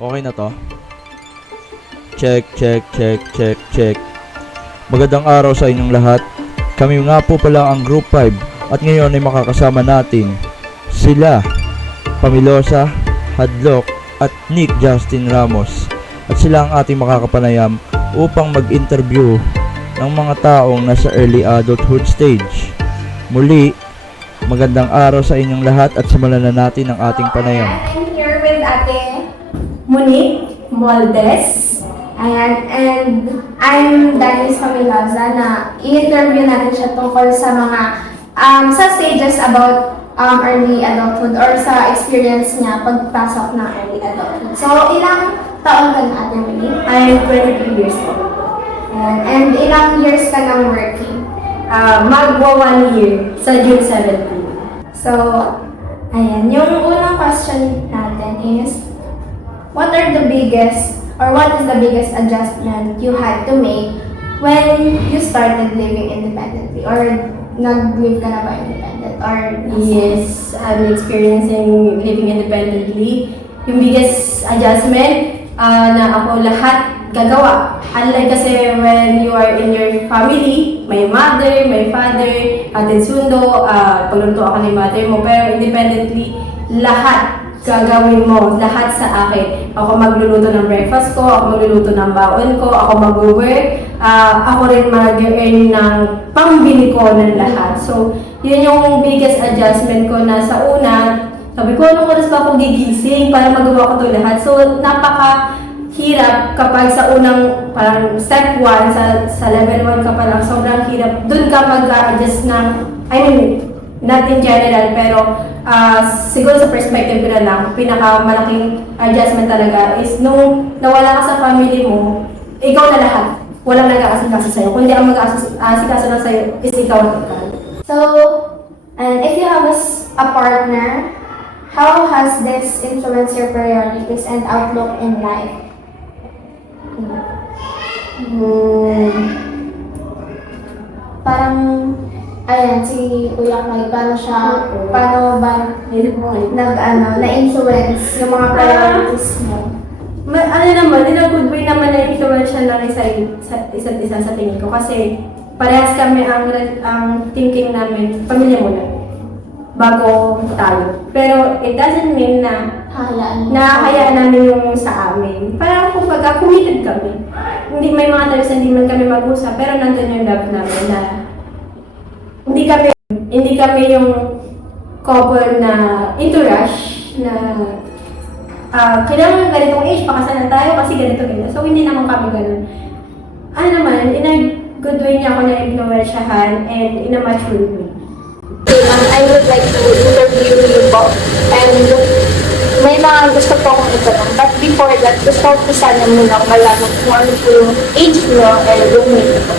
Okay na to? Check, check, check, check, check. Magandang araw sa inyong lahat. Kami nga po pala ang Group 5 at ngayon ay makakasama natin sila, Pamilosa, Hadlock at Nick Justin Ramos. At sila ang ating makakapanayam upang mag-interview ng mga taong nasa early adulthood stage. Muli, magandang araw sa inyong lahat at simulan na natin ang ating panayam. I'm here with Ate Monique Moldes. Ayan, and I'm Dennis Pamilosa na i-interview natin siya tungkol sa mga sa stages about early adulthood or sa experience niya pagpasok ng early adulthood. So, ilang taon ka na, Ate Monique? I'm 23 years old. Ayan, and ilang years ka nang working? Magwa 1 year sa June 17. So, ayan, yung unang question natin is, what is the biggest adjustment you had to make when you started living independently? Or nag-live ka na ba independent? Or Yes, I'm experiencing living independently. Yung biggest adjustment na ako lahat gagawa. Unlike kasi when you are in your family, may mother, may father, atin sundo, pagluto ako ni mother mo. Pero independently, lahat gagawin mo, lahat sa akin. Ako magluluto ng breakfast ko, ako magluluto ng baon ko, ako mag-work, ako rin mag-earn ng pangbili ko ng lahat. So, yun yung biggest adjustment ko na sa una, sabi ko, anong oras ba ako gigising para magawa ko ito lahat? So, napaka-hirap kapag sa unang parang step 1, sa level 1 ka pa lang, sobrang hirap. Doon ka mag-adjust ng, not in general, pero siguro sa perspective ko na lang, pinakamalaking adjustment talaga is nung nawala ka sa family mo, ikaw na lahat. Walang nag-aasikaso sa'yo. Kundi ang mag-aasikaso lang sa'yo is ikaw na ikaw. so, and if you have a partner, how has this influenced your priorities and outlook in life? Parang, ayan, si Kuya Mike, paano ba na-influence yung mga priorities mo? In a good way naman na-influence siya lang sa isa't isa sa tingin ko. Kasi parehas kami ang thinking namin, pamilya muna, bago tayo. Pero it doesn't mean na hayaan namin yung sa amin. Parang kumbaga, committed kami. Hindi, may mga times na hindi man kami mag-usap, pero nandun yung love namin na hindi kami yung couple na into rush na kailangan ganitong age, pakasal na tayo kasi ganito. So, hindi naman kami ganun. In a good way niya ako na-influensyahan and in a mature way. I would like to interview you both. And may mga gusto po akong itanong. But before that, gusto ko sana muna malaman kung ano po yung age nyo and roommate ko.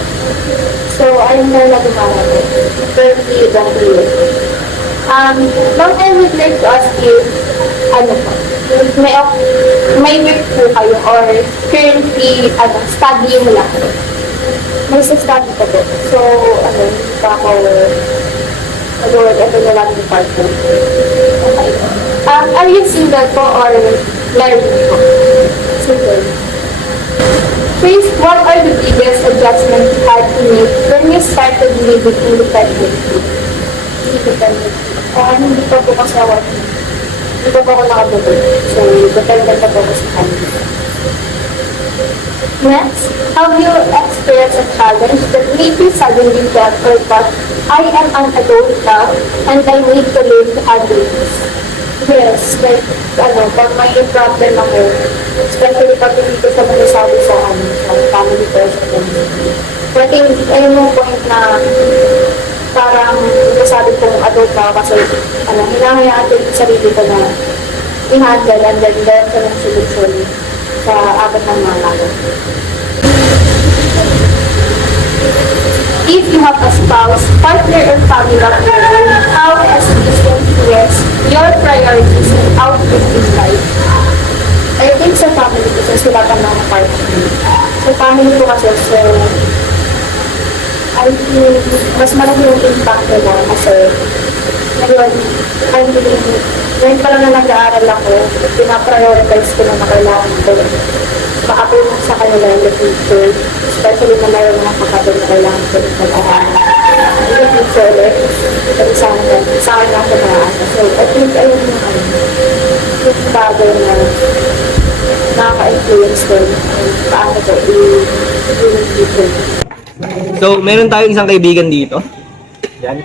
So, I'm na nagumala ko. Currently, don't do it. Ma'am, I would like to ask you, may work po kayo or currently, study mo lang? May study ka po. So, pa ako mag-work ito na lang yung partner. Okay. Are you single po or married po? Single. First, what are the biggest adjustments you had to make when you started living independently? Hindi pa po kasi ako. Hindi pa po ako nakabulog. So, dependent pa po ako sa family. Next, have you experienced a challenge that made you suddenly get or thought, I am an adult now and I need to learn to handle this? Yes, like, pag may problem ako, especially pag hindi ko sa manisabi sa family person. But ayun yung point na parang sabi kong adult na kasi hinahayaan ko yung sarili ko na i-handle and then learn ko ng solusyon sa apat ng mga lalo. If you have a spouse, partner, or family member, how has this influenced your priorities and outlook in life? I think sa family ko, sila pa mga partner. Sa family ko kasi, I think mas malaki yung impact nila kasi ngayon, I'm really Ngayon pa lang na nag-aaral ako, pinaprioritize ko na kailangan ko makatulong sa kanila in the future. Especially na mayroon mga kapatid na kailangan ko rin mag-aaral. In the future ulit, kasi sa akin na ako na-aasa. So, I think ayun yung bagay na nakaka-influence ko paano ko i-future. So, meron tayong isang kaibigan dito. Yan.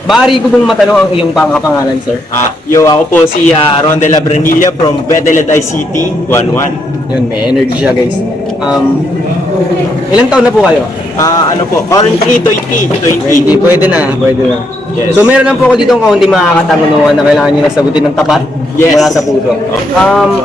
Maaari ko pong matanong ang iyong pangalan, sir? Ako po si Rondel Abranilla from Bedeled ICT 11. Yun, may energy siya, guys. Ilang taon na po kayo? Currently 20. Pwede na. Yes. So, meron lang po ako dito ang kaunti mga katanungan na kailangan nyo nasagutin ng tapat Yes. mula sa puso.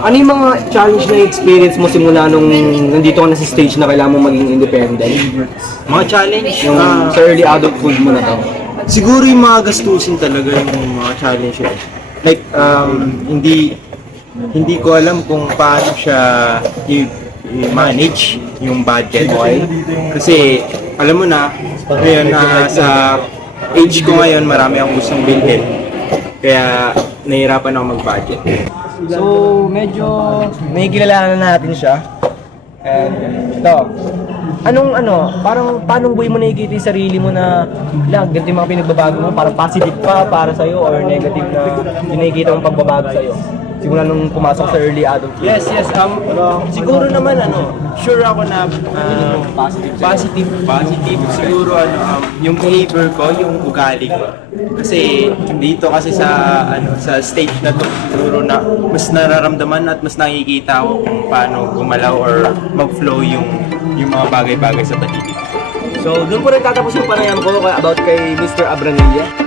Ano yung mga challenge na experience mo simula nung nandito ka na sa stage na kailangan mo maging independent? Mga challenge, Yung sa early adulthood mo na to. siguro yung mga gastusin talaga yung mga challenge. Like, hindi ko alam kung paano siya i-manage yung budget. Kasi, alam mo na, ngayon sa age ko ngayon, marami akong gustong bilhin. Kaya, nahihirapan ako mag-budget. So, medyo may kilalanan natin siya. And ito, paano buhay mo nakikita yung sarili mo na ganito yung mga pinagbabago mo, parang positive pa para sa'yo or negative na yung nakikita mong pagbabago sa'yo? Simula nung pumasok sa early adulthood. Yes. Siguro naman sure ako na positive. Siguro yung behavior ko, yung ugali ko. Kasi dito kasi sa stage na to, siguro na mas nararamdaman at mas nakikita ko kung paano gumalaw or mag-flow yung mga bagay-bagay sa paligid. So, doon po rin tatapos yung panayam ko about kay Mr. Abranilla.